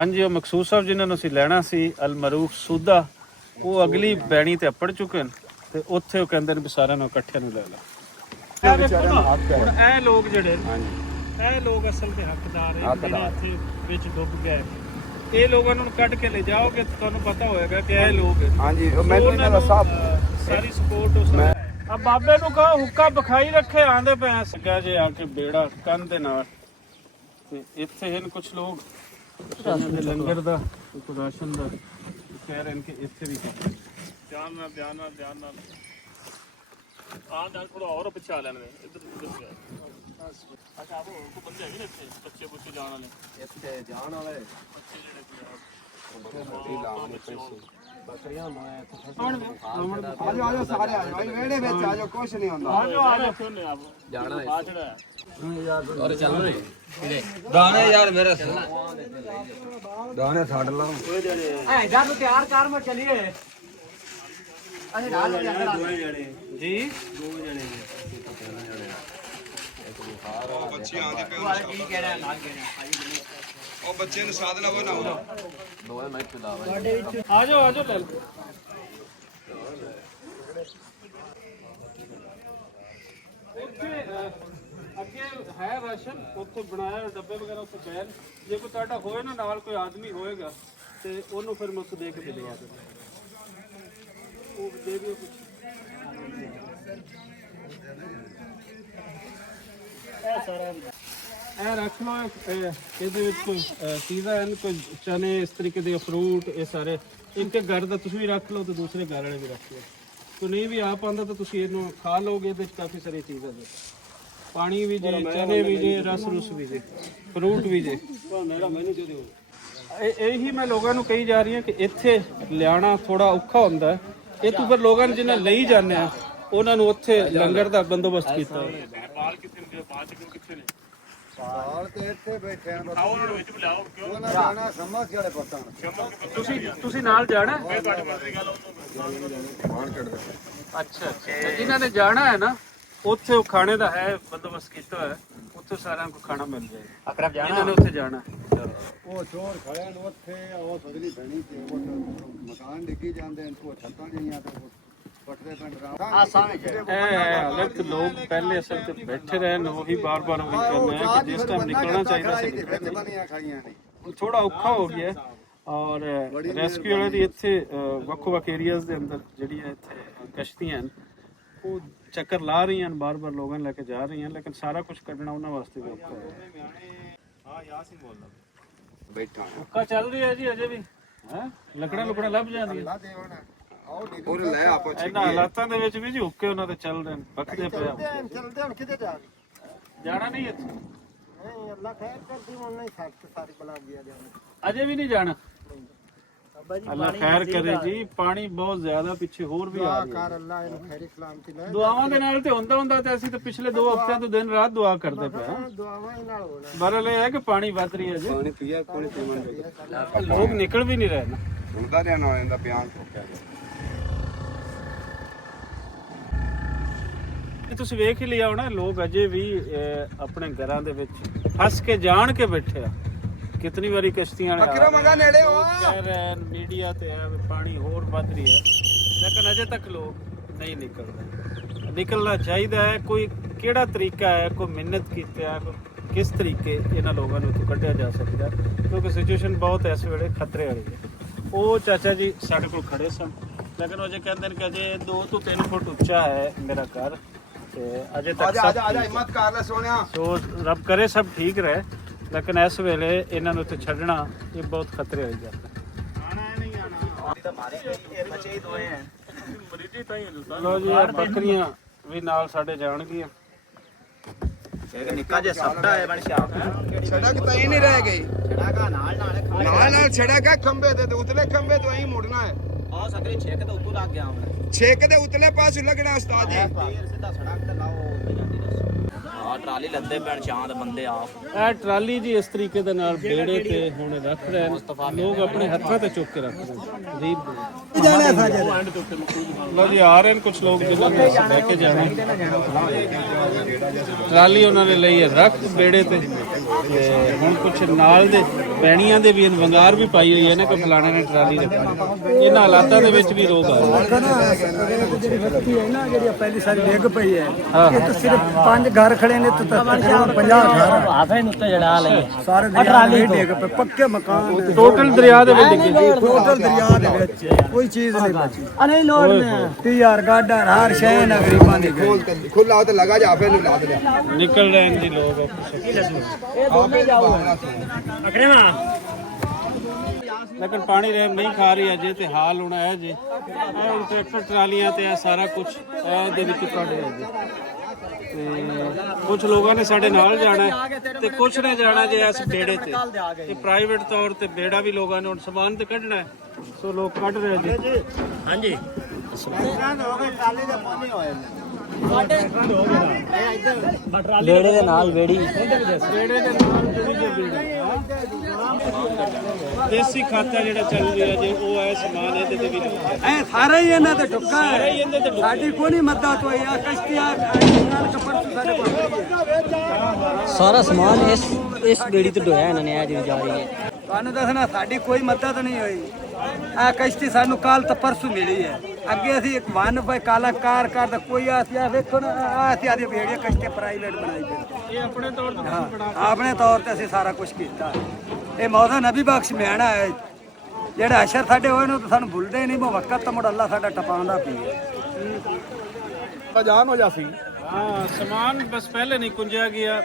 ਹਾਂਜੀ, ਉਹ ਮਕਸੂਦ ਸਾਹਿਬ ਜਿਨ੍ਹਾਂ ਨੂੰ ਅਸੀਂ ਲੈਣਾ ਸੀ ਅਲਮਰੂਫ ਸੂਦਾ, ਉਹ ਅਗਲੀ ਬੈਣੀ ਤੇ ਅੱਪੜ ਚੁੱਕੇ ਨੇ ਤੇ ਉੱਥੇ ਉਹ ਕਹਿੰਦੇ ਨੇ ਵੀ ਸਾਰਿਆਂ ਨੂੰ ਇਕੱਠਿਆਂ ਨੂੰ ਲੈ ਲਾ। ਹੁਣ ਇਹ ਲੋਕ ਜਿਹੜੇ ਇਹ ਲੋਕ ਅਸਲ ਤੇ ਹੱਕਦਾਰ ਹੈ ਜਿਹੜੇ ਇੱਥੇ ਵਿੱਚ ਡੁੱਬ ਗਏ। ਇਹ ਲੋਕਾਂ ਨੂੰ ਕੱਢ ਕੇ ਲੈ ਜਾਓਗੇ ਤਾਂ ਤੁਹਾਨੂੰ ਪਤਾ ਹੋਏਗਾ ਕਿ ਇਹ ਲੋਕ ਹਾਂਜੀ ਮੈਨੂੰ ਇਹਨਾਂ ਦਾ ਸਾਫ ਸਾਰੀ ਸਪੋਰਟ ਉਸ ਆ ਬਾਬੇ ਨੂੰ ਕਹੋ ਹੁੱਕਾ ਬਖਾਈ ਰੱਖੇ ਆਂਦੇ ਪਏ ਸੱਗਾ ਜੇ ਆ ਕੇ ਬੇੜਾ ਕੰਨ ਦੇ ਨਾਲ। ਤੇ ਇੱਥੇ ਹਨ ਕੁਝ ਲੋਕ ਦੇ ਲੰਗਰ ਦਾ ਕੋਈ ਰਾਸ਼ਨ ਦਾ ਕਹਿ ਰਹੇ ਨੇ ਕਿ ਇੱਥੇ ਵੀ ਧਿਆਨ ਨਾਲ ਨਾਲ ਥੋੜਾ ਹੋਰ ਪਿੱਛੇ ਲੈਣ ਦੇ ਇੱਧਰ ਅੱਛਾ ਉਹ ਕੋ ਬੰਦੇ ਹੈਗੇ ਨੇ ਇੱਥੇ ਬੱਚੇ ਬੁੱਚੇ ਜਾਣ ਵਾਲੇ ਇੱਥੇ ਜਾਣ ਵਾਲੇ ਬੱਚੇ ਜਿਹੜੇ ਬੱਕਰੀਆਂ ਹੁੰਦੀਆਂ ਆਜੋ ਸਾਰੇ ਆਜੋ ਭਾਈ ਵੇੜੇ ਵਿੱਚ ਆਜੋ ਕੁਛ ਨਹੀਂ ਹੁੰਦਾ ਆਜੋ ਕਿਉਂ ਆਪ ਜਾਣਾ ਹੈ ਔਰ ਚੱਲ ਰਹੇ ਦਾਣੇ ਯਾਰ ਮੇਰੇ ਦਾਣੇ ਛੱਡ ਲਾ ਐ ਜਦ ਨੂੰ ਤਿਆਰ ਕਰ ਮੈਂ ਚਲੀਏ ਅਸੀਂ ਨਾਲ ਲੈ ਜਾਣਾ ਜੀ ਉਹ ਬੱਚੇ ਆਂਦੇ ਪਏ ਕੀ ਕਹਿਣਾ ਨਾਲ ਕਹਿਣਾ ਉਹ ਬੱਚੇ ਨੂੰ ਸਾਧ ਲਵੋ ਨਾ ਆਜੋ ਲੈ ਲਓ। ਉੱਥੇ ਅੱਗੇ ਹੈ ਰਾਸ਼ਨ, ਉੱਥੇ ਬਣਾਇਆ ਡੱਬੇ ਵਗੈਰਾ ਉੱਥੇ ਪਏ। ਜੇ ਕੋਈ ਤੁਹਾਡਾ ਹੋਏ ਨਾ ਨਾਲ ਕੋਈ ਆਦਮੀ ਹੋਏਗਾ ਤੇ ਉਹਨੂੰ ਫਿਰ ਮੈਂ ਉੱਥੇ ਦੇ ਕੇ ਦਿਲਵਾ ਦੇਣਾ। ਉਹ ਦੇ ਦਿਓ ਕੁਛ। ਇਹ ਸਾਰਾ ਇਹ ਰੱਖ ਲਓ। ਇਹਦੇ ਵਿੱਚ ਕੋਈ ਚੀਜ਼ਾਂ ਹਨ, ਕੋਈ ਚਨੇ ਇਸ ਤਰੀਕੇ ਦੇ ਫਰੂਟ, ਇਹ ਸਾਰੇ ਇੱਕ ਘਰ ਦਾ ਤੁਸੀਂ ਵੀ ਰੱਖ ਲਓ ਤੇ ਦੂਸਰੇ ਘਰ ਵਾਲੇ ਵੀ ਰੱਖ ਲਓ। ਕੋਈ ਨਹੀਂ ਵੀ ਆ ਪਾਉਂਦਾ ਤਾਂ ਤੁਸੀਂ ਇਹਨੂੰ ਖਾ ਲਓਗੇ। ਇਹਦੇ ਵਿੱਚ ਕਾਫੀ ਸਾਰੀ ਚੀਜ਼ਾਂ ਨੇ, ਪਾਣੀ ਵੀ ਜੇ, ਚਨੇ ਵੀ ਜੇ, ਰਸ ਵੀ ਜੇ, ਫਰੂਟ ਵੀ ਜੇ। ਇਹੀ ਮੈਂ ਲੋਕਾਂ ਨੂੰ ਕਹੀ ਜਾ ਰਹੀ ਹਾਂ ਕਿ ਇੱਥੇ ਲਿਆਉਣਾ ਥੋੜਾ ਔਖਾ ਹੁੰਦਾ ਹੈ। ਇਹ ਤੋਂ ਫਿਰ ਲੋਕਾਂ ਨੂੰ ਜਿਹਨਾਂ ਲਈ ਜਾਂਦੇ ਆ ਉਹਨਾਂ ਨੂੰ ਉੱਥੇ ਲੰਗਰ ਦਾ ਬੰਦੋਬਸਤ ਕੀਤਾ ਬਾਲ ਕਿੱਥੇ ਨੇ ਸਾਲ ਤੇ ਇੱਥੇ ਬੈਠੇ ਆ ਬਸ ਉਹਨਾਂ ਵਿੱਚ ਬੁਲਾਓ ਕਿਉਂ ਉਹਨਾਂ ਜਾਣਾ ਸਮਝ ਜਿਹੜੇ ਪਤਾ ਤੁਸੀਂ ਨਾਲ ਜਾਣਾ ਮਾਰ ਕੱਢ ਦੇ ਅੱਛਾ ਤੇ ਜਿਨ੍ਹਾਂ ਨੇ ਜਾਣਾ ਹੈ ਨਾ ਉੱਥੇ ਉਹ ਖਾਣੇ ਦਾ ਹੈ ਬੰਦੋਬਸਤ ਕੀਤਾ ਹੋਇਆ, ਉੱਥੇ ਸਾਰਿਆਂ ਨੂੰ ਖਾਣਾ ਮਿਲ ਜਾਏਗਾ। ਅਕਰਮ ਜਾਣਾ ਇਹਨਾਂ ਨੇ ਉੱਥੇ ਜਾਣਾ। ਉਹ ਚੋਰ ਖੜੇ ਨੇ ਉੱਥੇ, ਉਹ ਸਦਲੀ ਬਣੀ ਤੇ ਉਹ ਮਕਾਨ ਡਿੱਗੀ ਜਾਂਦੇ ਨੇ, ਉਹ ਛੱਤਾਂ ਜਿਹੀਆਂ ਤੇ ਪੱਟਦੇ ਪਿੰਡ ਆ ਸਾਹਮਣੇ ਹਾਲਤ ਲੋਕ ਪਹਿਲੇ ਅਸਲ ਤੇ ਬੈਠੇ ਰਹੇ ਨੇ, ਉਹੀ ਬਾਰ-ਬਾਰ ਉਹੀ ਕਰਨਾ ਹੈ ਕਿ ਜਿਸ ਟਾਈਮ ਨਿਕਲਣਾ ਚਾਹੀਦਾ ਸੀ ਖਾਈਆਂ ਨੇ ਥੋੜਾ ਔਖਾ ਹੋ ਗਿਆ। ਔਰ ਰੈਸਕਿਊ ਵਾਲੇ ਦੀ ਇੱਥੇ ਵੱਖ-ਵੱਖ ਏਰੀਆਜ਼ ਦੇ ਅੰਦਰ ਜਿਹੜੀ ਹੈ ਇੱਥੇ ਕਸ਼ਤੀਆਂ ਹਨ, ਉਹ ਚੱਕਰ ਲਾ ਰਹੀਆਂ ਹਨ, ਬਾਰ-ਬਾਰ ਲੋਕਾਂ ਨੂੰ ਲੈ ਕੇ ਜਾ ਰਹੀਆਂ, ਲੇਕਿਨ ਸਾਰਾ ਕੁਝ ਕੱਢਣਾ ਉਹਨਾਂ ਵਾਸਤੇ ਵੀ ਔਖਾ ਹੈ। ਹਾਂ ਯਾਸੀਨ ਬੋਲਦਾ ਬੈਠਾ ਔਖਾ ਚੱਲ ਰਹੀ ਹੈ ਜੀ ਅਜੇ ਵੀ। ਹੈ ਲੱਕੜਾਂ ਲੁਕੜਾਂ ਲੱਭ ਜਾਂਦੀਆਂ ਉਹ ਲੈ ਆਪੋ ਇਹਨਾਂ ਹਾਲਾਤਾਂ ਦੇ ਵਿੱਚ ਵੀ ਜੀ ਹੁੱਕੇ ਉਹਨਾਂ ਤੇ ਚੱਲਦੇ ਨੇ, ਬਖਦੇ ਪਿਆ। ਚਲਦੇ ਹੁਣ ਕਿਤੇ ਜਾ ਜਾਣਾ ਨਹੀਂ ਇੱਥੇ, ਨਹੀਂ ਅੱਲਾ ਖੈਰ ਕਰਦੀ ਹੁਣ ਨਹੀਂ ਸੱਤ ਸਾਰੀ ਬਣਾ ਦਿਆ ਜਾਣਾ ਅਜੇ ਵੀ ਨਹੀਂ ਜਾਣਾ। ਬਾਬਾ ਜੀ ਅੱਲਾ ਖੈਰ ਕਰੇ ਜੀ, ਪਾਣੀ ਬਹੁਤ ਜ਼ਿਆਦਾ ਪਿੱਛੇ ਹੋਰ ਵੀ ਆ ਰਿਹਾ। ਕਰ ਅੱਲਾ ਇਹਨੂੰ ਖੈਰੀ ਸਲਾਮਤੀ ਲੈ ਦੁਆਵਾਂ ਦੇ ਨਾਲ ਤੇ ਹੁੰਦਾ ਤੇ ਅਸੀਂ ਤਾਂ ਪਿਛਲੇ 2 ਹਫ਼ਤਿਆਂ ਤੋਂ ਦਿਨ ਰਾਤ ਦੁਆ ਕਰਦੇ ਪਏ ਹਾਂ। ਦੁਆਵਾਂ ਹੀ ਨਾਲ ਹੋਣਾ ਬਰਲ ਇਹ ਹੈ ਕਿ ਪਾਣੀ ਵੱਧ ਰਹੀ ਹੈ ਜੀ, ਪਾਣੀ ਪੀਆ ਕੋਈ ਪੀਵਣ ਲੋਕ ਨਿਕਲ ਵੀ ਨਹੀਂ ਰਹੇ ਨਾ। ਹੁੰਦਾ ਰਿਆ ਨਾ ਇਹਦਾ ਬਿਆਨ ਠੋਕਿਆ ਇਹ ਤੁਸੀਂ ਵੇਖ ਹੀ ਲਿਆ ਹੋਣਾ, ਲੋਕ ਅਜੇ ਵੀ ਆਪਣੇ ਘਰਾਂ ਦੇ ਵਿੱਚ ਫਸ ਕੇ ਜਾਣ ਕੇ ਬੈਠੇ ਆ। ਕਿਤਨੀ ਵਾਰੀ ਕਸ਼ਤੀਆਂ ਨੇੜੇ ਹੋ ਕਹਿ ਰਹੇ ਮੀਡੀਆ ਤੇ ਹੈ ਵੀ ਪਾਣੀ ਹੋਰ ਵੱਧ ਰਹੀ ਹੈ, ਲੇਕਿਨ ਅਜੇ ਤੱਕ ਲੋਕ ਨਹੀਂ ਨਿਕਲਦੇ। ਨਿਕਲਣਾ ਚਾਹੀਦਾ ਹੈ। ਕੋਈ ਕਿਹੜਾ ਤਰੀਕਾ ਹੈ, ਕੋਈ ਮਿਹਨਤ ਕੀਤੀ ਹੈ, ਕਿਸ ਤਰੀਕੇ ਇਹਨਾਂ ਲੋਕਾਂ ਨੂੰ ਇੱਥੋਂ ਕੱਢਿਆ ਜਾ ਸਕਦਾ, ਕਿਉਂਕਿ ਸਿਚੁਏਸ਼ਨ ਬਹੁਤ ਇਸ ਵੇਲੇ ਖਤਰੇ ਵਾਲੀ ਹੈ। ਉਹ ਚਾਚਾ ਜੀ ਸਾਡੇ ਕੋਲ ਖੜੇ ਸਨ, ਲੇਕਿਨ ਉਹ ਜੇ ਕਹਿੰਦੇ ਨੇ ਕਿ ਅਜੇ 2 ਤੋਂ 3 ਫੁੱਟ ਉੱਚਾ ਹੈ ਮੇਰਾ ਘਰ, ਤੇ ਅਜੇ ਤੱਕ ਹਿੰਮਤ ਕਰ ਲੈ ਸੋਹਣਿਆ। ਸੋ ਰੱਬ ਕਰੇ ਸਭ ਠੀਕ ਰਹੇ, ਲੇਕਿਨ ਇਸ ਵੇਲੇ ਇਹਨਾਂ ਨੂੰ ਇੱਥੇ ਛੱਡਣਾ ਇਹ ਬਹੁਤ ਖਤਰੇ ਵਾਲੀ ਗੱਲ ਹੈ। ਲੋ ਜੀ ਇਹ ਬੱਕਰੀਆਂ ਵੀ ਨਾਲ ਸਾਡੇ ਜਾਣਗੀਆਂ। ਨਿੱਕਾ ਜਿਹਾ ਸੱਪਾ ਹੈ ਬਣ ਸ਼ਾਪ ਸੜਕ ਤਾਂ ਹੀ ਨਹੀਂ ਰਹਿ ਗਈ, ਨਾਲ ਸੜਕ ਖੰਬੇ ਤੇ ਉਤਲੇ ਖੰਬੇ ਤੋਂ ਹੀ ਮੁੜਨਾ ਹੈ। ਆ ਸਕਰੇ ਛੇਕ ਤੇ ਉੱਤੋਂ ਲੱਗ ਗਿਆ ਹੁਣ ਛੇਕ ਦੇ ਉਤਲੇ ਪਾਸੇ ਲੱਗਣਾ ਉਸਤਾਦ ਜੀ। ਸਿੱਧਾ ਸੜਕ ਤੇ ਲਾਓ ਉੱਤੇ ਜਾਂਦੀ ਦੱਸ ਆ ਟਰਾਲੀ ਲੱਦੇ ਪੈਣ ਚਾਂਦ ਬੰਦੇ ਆਪ ਇਹ ਟਰਾਲੀ ਜੀ ਇਸ ਤਰੀਕੇ ਦੇ ਨਾਲ ਬੇੜੇ ਤੇ ਹੁਣ ਰੱਖ ਰਹੇ ਨੇ ਲੋਕ, ਆਪਣੇ ਹੱਥਾਂ ਤੇ ਚੁੱਕ ਕੇ ਰੱਖ ਰਹੇ ਨੇ। ਜੀ ਲੋ ਜੀ ਆ ਰਹੇ ਨੇ ਕੁਝ ਲੋਕ ਜਿਨ੍ਹਾਂ ਨੂੰ ਅਸੀਂ ਲੈ ਕੇ ਜਾਣਾ, ਟਰਾਲੀ ਉਹਨਾਂ ਨੇ ਲਈ ਹੈ ਰੱਖ ਬੇੜੇ ਤੇ ਹੁਣ ਕੁਝ ਨਾਲ ਦੇ ਪੈਣੀਆਂ ਦੇ ਵੀ ਵੰਗਾਰ ਵੀ ਪਾਈ ਹੋਈ ਹੈ ਨਾ ਕਿ ਫਲਾਣੇ ਨੇ ਟਰਾਲੀ ਰੱਖੀ। ਇਹਨਾਂ ਹਾਲਾਤਾਂ ਦੇ ਵਿੱਚ ਵੀ ਲੋਕ ਆ ਜਿਹੜੀ ਬੱਤੀ ਹੈ ਨਾ, ਜਿਹੜੀ ਪਹਿਲੀ ਸਾਰੀ ਡਿੱਗ ਪਈ ਹੈ, ਇਹ ਤਾਂ ਸਿਰਫ 5 ਘਰ ਖੜੇ ਨੇ ਤੇ ਤਕਰੀਬਨ 50 ਘਰ ਆਥੇ ਨੂੰ ਉੱਤੇ ਜੜਾ ਲਈ ਸਾਰੇ ਦਰਿਆ ਦੇ ਡਿੱਗ ਪਏ, ਪੱਕੇ ਮਕਾਨ ਨੇ। ਟੋਟਲ ਦਰਿਆ ਦੇ ਵਿੱਚ ਡਿੱਗੇ। ਟੋਟਲ ਦਰਿਆ ਦੇ ਵਿੱਚ ਕੋਈ ਚੀਜ਼ ਨਹੀਂ ਬਚੀ। ਅਰੇ ਲੋੜ ਨੇ 30,000 ਗਾਡਾ ਹਰ ਸ਼ੈ ਨਾ ਗਰੀਬਾਂ ਦੀ ਗਈ। ਖੁੱਲਾ ਤੇ ਲਗਾ ਜਾ ਫੇ ਨੂੰ ਲਾ ਦੇ ਨਿਕਲ ਰਹੇ ਨੇ ਜੀ ਲੋਕ। ਲੇਕਿਨ ਪਾਣੀ ਰਹਿਮ ਨਹੀਂ ਖਾ ਰਹੀ ਅਜੇ, ਤੇ ਹਾਲ ਹੋਣਾ ਹੈ ਜੀ। ਇਹ ਟਰੈਕਟਰ ਟਰਾਲੀਆਂ ਤੇ ਇਹ ਸਾਰਾ ਕੁਝ ਇਹਦੇ ਵਿੱਚ ਕੱਢ ਰਿਹਾ ਜੀ। ਤੇ ਕੁਝ ਲੋਕਾਂ ਨੇ ਸਾਡੇ ਨਾਲ ਜਾਣਾ ਹੈ ਤੇ ਕੁਝ ਨੇ ਜਾਣਾ ਜੇ ਇਸ ਬੇੜੇ ਤੇ। ਇਹ ਪ੍ਰਾਈਵੇਟ ਤੌਰ ਤੇ ਬੇੜਾ ਵੀ ਲੋਕਾਂ ਨੇ ਹੁਣ ਸਮਾਨ ਤੇ ਕੱਢਣਾ ਹੈ, ਸੋ ਲੋਕ ਕੱਢ ਰਹੇ ਜੀ। ਹਾਂਜੀ ਬੇੜੇ ਦੇ ਨਾਲ ਬੇੜੀ ਬੇੜੇ ਦੇ ਨਾਲ ਦੇਸੀ ਖਾਤਾ ਜਿਹੜਾ ਚੱਲ ਰਿਹਾ ਜੇ ਉਹ ਹੈ ਸਮਾਨ ਇਹਦੇ ਤੇ ਵੀ ਲਾਉਂਦੇ। ਐ ਸਾਰੇ ਹੀ ਇਹਨਾਂ ਤੇ ਟੁੱਕਾ ਹੈ, ਸਾਡੀ ਕੋਈ ਨਹੀਂ ਮਦਦ ਹੋਈ। ਆ ਕਸ਼ਤੀਆਂ ਨਾਲ ਕਪੜ ਸਾਡੇ ਕੋਲ ਸਾਰਾ ਸਮਾਨ ਇਸ ਬੇੜੀ ਤੇ ਢੋਇਆ ਇਹਨਾਂ ਨੇ ਆ ਜਿਹੜੀ ਜਾ ਰਹੀ ਹੈ। ਤੁਹਾਨੂੰ ਦੱਸਣਾ ਸਾਡੀ ਕੋਈ ਮਦਦ ਨਹੀਂ ਹੋਈ। ਆ ਕਸ਼ਤੀ ਸਾਨੂੰ ਕੱਲ ਤਾਂ ਪਰਸੋਂ ਮਿਲੀ ਹੈ। ਅੱਗੇ ਅਸੀਂ ਇੱਕ ਵਨ ਬਾਈ ਕਾਲਾ ਕਾਰ ਦਾ ਕੋਈ ਆਸਿਆ ਵੇਖੋ ਨਾ, ਆਸਿਆ ਆਦੀ ਬੇੜੀਆਂ ਕਸ਼ਤੀ ਪ੍ਰਾਈਵੇਟ ਬਣਾਈ ਪਈ। ਇਹ ਆਪਣੇ ਤੌਰ ਤੇ ਹਾਂ, ਆਪਣੇ ਤੌਰ ਤੇ ਅਸੀਂ ਸਾਰਾ ਕੁਝ ਕੀਤਾ। ਇਹ ਮੌਲਾ ਨਬੀ ਬਖਸ਼ ਮਿਆਣਾ ਹੈ, ਜਿਹੜਾ ਅਸ਼ਰ ਸਾਡੇ ਹੋਏ ਨੂੰ ਤਾਂ ਸਾਨੂੰ ਭੁੱਲਦੇ ਨਹੀਂ। ਵਕਤ ਤਾਂ ਮੁੜ ਅੱਲਾ ਸਾਡਾ ਟਪਾਉਂਦਾ ਪਈ ਹੈ। ਜਾਨ ਹੋ ਜਾਸੀ। ਹਾਂ, ਸਮਾਨ ਬਸ ਪਹਿਲੇ ਨਹੀਂ ਕੁੰਜਿਆ ਗਿਆ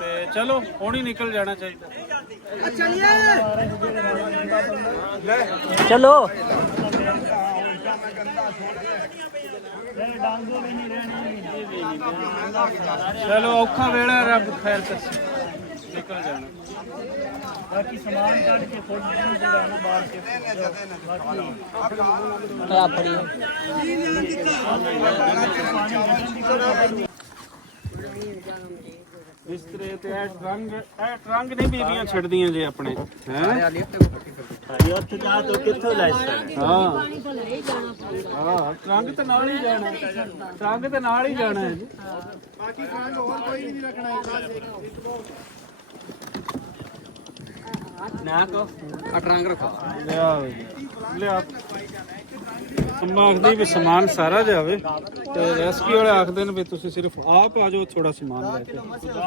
ਤੇ ਚਲੋ ਹੁਣ ਹੀ ਨਿਕਲ ਜਾਣਾ ਚਾਹੀਦਾ। ਚਲੋ ਚਲੋ ਔਖਾ ਵੇਲਾ, ਰੱਬ ਖੈਰ ਕਰੇ, ਨਿਕਲ ਜਾਣਾ। ਬਾਕੀ ਸਮਾਨ ਕੱਢ ਕੇ ਫੁੱਲ ਦੀ ਜਗ੍ਹਾ ਨੂੰ ਬਾਹਰ ਕੇ ਆਪਣੀ ਬਿਸਤਰੇ ਤੇ ਇਹ ਟਰੰਕ ਨਹੀਂ ਬੀਬੀਆਂ ਛੱਡਦੀਆਂ ਜੇ ਆਪਣੇ ਹੈ। ਉੱਥੇ ਜਾ ਤੋ ਕਿੱਥੋਂ ਲੈ ਸਕਦਾ। ਹਾਂ ਟਰੰਕ ਤੇ ਨਾਲ ਹੀ ਜਾਣਾ, ਟਰੰਕ ਤੇ ਨਾਲ ਹੀ ਜਾਣਾ ਹੈ ਜੀ। ਬਾਕੀ ਫਰੈਂਡ ਹੋਰ ਕੋਈ ਨਹੀਂ ਰੱਖਣਾ ਨਾ ਕੋ ਅਟਰੰਗ ਰੱਖੋ। ਲਿਆ ਅੰਮਾ ਆਖਦੀ ਵੀ ਸਮਾਨ ਸਾਰਾ ਜਾਵੇ, ਤੇ ਰੈਸਕਿਊ ਵਾਲੇ ਆਖਦੇ ਨੇ ਵੀ ਤੁਸੀਂ ਸਿਰਫ ਆਪ ਆ ਜਾਓ ਥੋੜਾ ਸਮਾਨ ਲੈ ਕੇ।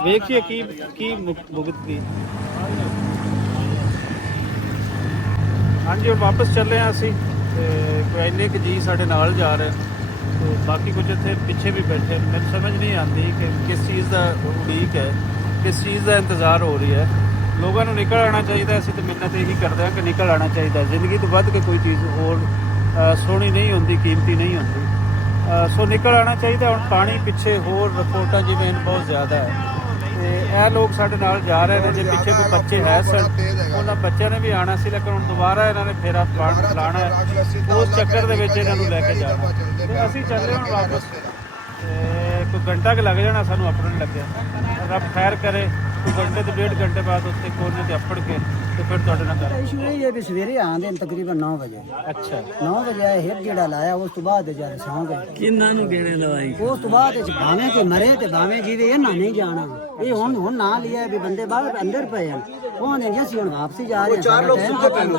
ਵੇਖੀਏ ਕੀ ਭੁਗਤਦੀ। ਹਾਂਜੀ, ਉਹ ਵਾਪਸ ਚੱਲੇ ਆ ਅਸੀਂ, ਤੇ ਕੋਈ ਇੰਨੇ ਕੁ ਜੀ ਸਾਡੇ ਨਾਲ ਜਾ ਰਹੇ, ਤੇ ਬਾਕੀ ਕੁਝ ਇੱਥੇ ਪਿੱਛੇ ਵੀ ਬੈਠੇ। ਮੈਨੂੰ ਸਮਝ ਨਹੀਂ ਆਉਂਦੀ ਕਿ ਕਿਸ ਚੀਜ਼ ਦਾ ਉਡੀਕ ਹੈ, ਕਿਸ ਚੀਜ਼ ਦਾ ਇੰਤਜ਼ਾਰ ਹੋ ਰਹੀ ਹੈ। ਲੋਕਾਂ ਨੂੰ ਨਿਕਲ ਆਉਣਾ ਚਾਹੀਦਾ। ਅਸੀਂ ਤਾਂ ਮਿਹਨਤ ਇਹੀ ਕਰਦੇ ਹਾਂ ਕਿ ਨਿਕਲ ਆਉਣਾ ਚਾਹੀਦਾ। ਜ਼ਿੰਦਗੀ ਤੋਂ ਵੱਧ ਕੇ ਕੋਈ ਚੀਜ਼ ਹੋਰ ਸੋਹਣੀ ਨਹੀਂ ਹੁੰਦੀ, ਕੀਮਤੀ ਨਹੀਂ ਹੁੰਦੀ। ਸੋ ਨਿਕਲ ਆਉਣਾ ਚਾਹੀਦਾ। ਹੁਣ ਪਾਣੀ ਪਿੱਛੇ ਹੋਰ ਰਿਪੋਰਟਾਂ ਜਿਵੇਂ ਬਹੁਤ ਜ਼ਿਆਦਾ ਹੈ, ਤੇ ਇਹ ਲੋਕ ਸਾਡੇ ਨਾਲ ਜਾ ਰਹੇ ਨੇ। ਜੇ ਪਿੱਛੇ ਕੋਈ ਬੱਚੇ ਹੈ ਸਨ, ਉਹਨਾਂ ਬੱਚਿਆਂ ਨੇ ਵੀ ਆਉਣਾ ਸੀ, ਲੇਕਿਨ ਹੁਣ ਦੁਬਾਰਾ ਇਹਨਾਂ ਨੇ ਫੇਰਾ ਲਾਣਾ ਹੈ। ਉਸ ਚੱਕਰ ਦੇ ਵਿੱਚ ਇਹਨਾਂ ਨੂੰ ਲੈ ਕੇ ਜਾਣਾ, ਤੇ ਅਸੀਂ ਚੱਲੇ ਹੁਣ ਵਾਪਸ। ਤੇ ਕੋਈ ਘੰਟਾ ਕੁ ਲੱਗ ਜਾਣਾ ਸਾਨੂੰ, ਆਪਣੇ ਨੂੰ ਲੱਗਿਆ। ਰੱਬ ਖੈਰ ਕਰੇ, ਕੋਈ ਘੰਟੇ ਤੋਂ 1.5 ਘੰਟੇ ਬਾਅਦ ਉੱਥੇ ਕੋਨੇ ਤੇ ਅੱਪੜ ਕੇ ਤੇ ਫਿਰ ਤੁਹਾਡੇ ਨਾਲ ਗੱਲ। ਇਸ਼ੂ ਇਹ ਹੈ ਵੀ ਸਵੇਰੇ ਆਉਂਦੇ ਨੇ ਤਕਰੀਬਨ 9 ਵਜੇ। ਅੱਛਾ, 9 ਵਜੇ ਆਏ, ਇੱਕ ਗੇੜਾ ਲਾਇਆ, ਉਸ ਤੋਂ ਬਾਅਦ ਜਦ ਸੌਂ ਗਏ। ਕਿੰਨਾਂ ਨੂੰ ਗੇੜੇ ਲਵਾਈ। ਉਸ ਤੋਂ ਬਾਅਦ ਵਿੱਚ ਭਾਵੇਂ ਕਿ ਮਰੇ ਤੇ ਭਾਵੇਂ ਜੀਵੇ, ਇਹਨਾਂ ਨਹੀਂ ਜਾਣਾ। ਇਹ ਹੁਣ ਨਾ ਲਿਆ ਵੀ ਬੰਦੇ ਬਾਹਰ ਅੰਦਰ ਪਏ ਹਨ। ਉਹ ਨੇ ਜੀ ਅਸੀਂ ਹੁਣ ਵਾਪਸੀ ਜਾ ਰਹੇ ਹਾਂ। 4 ਲੋਕ ਸੁੱਤੇ ਪਏ ਨੇ।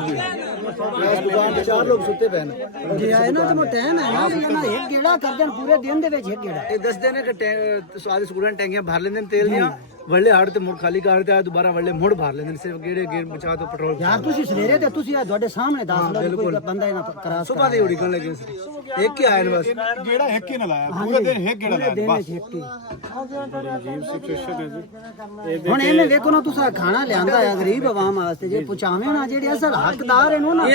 4 ਲੋਕ ਸੁੱਤੇ ਪਏ ਨੇ ਜੀ। ਆਏ ਨਾ ਤੇ ਟਾਈਮ ਹੈ ਨਾ, ਇਹਨਾਂ ਇੱਕ ਗੇੜਾ ਕਰ ਦੇਣ ਪੂਰੇ ਦਿਨ ਦੇ ਵਿੱਚ। ਇੱਕ ਗੇੜਾ ਇਹ ਦੱਸਦੇ ਨੇ ਕਿ ਸਾਰੇ ਸਟੂਡੈਂਟ ਟੈਂਕੀਆਂ ਭਰ ਲੈਂਦੇ ਨੇ ਤੇਲ ਦੀਆਂ, ਵੱਲੇ ਹੜ ਤੇ ਮੁੜ ਖਾਲੀ ਕਰਦੇ ਆ ਦੁਬਾਰਾ ਵੱਲੇ ਮੁੜ ਭਰ ਲੈਂਦੇ ਨੇ ਸਿਰਫ ਗੇੜੇ ਗੇੜ ਬਚਾ ਤੋਂ ਪੈਟਰੋਲ ਯਾਰ ਤੁਸੀਂ ਸਵੇਰੇ ਤੇ ਤੁਸੀਂ ਤੁਹਾਡੇ ਸਾਹਮਣੇ ਦੱਸ ਲਓ ਕੋਈ ਬੰਦਾ ਇਹਨਾਂ ਕਰਾਸ ਸੁਬਾਹ ਦੀ ਉਡੀਕਣ ਲੱਗੇ ਸੀ ਇੱਕ ਹੀ ਆਇਆ ਨੇ ਬਸ ਜਿਹੜਾ ਇੱਕ ਹੀ ਨਾ ਲਾਇਆ ਪੂਰੇ ਦਿਨ ਇੱਕ ਗੇੜਾ ਲਾਇਆ ਬਸ ਹੁਣ ਇਹਨੇ ਵੇਖੋ ਨਾ ਤੁਸੀਂ ਖਾਣਾ ਲਿਆਂਦਾ ਹੈ ਗਰੀਬ ਆਵਾਮ ਵਾਸਤੇ ਜੇ ਪੁਚਾਵੇਂ ਨਾ ਜਿਹੜੇ ਅਸਲ ਹੱਕਦਾਰ ਇਹਨੂੰ ਨਾ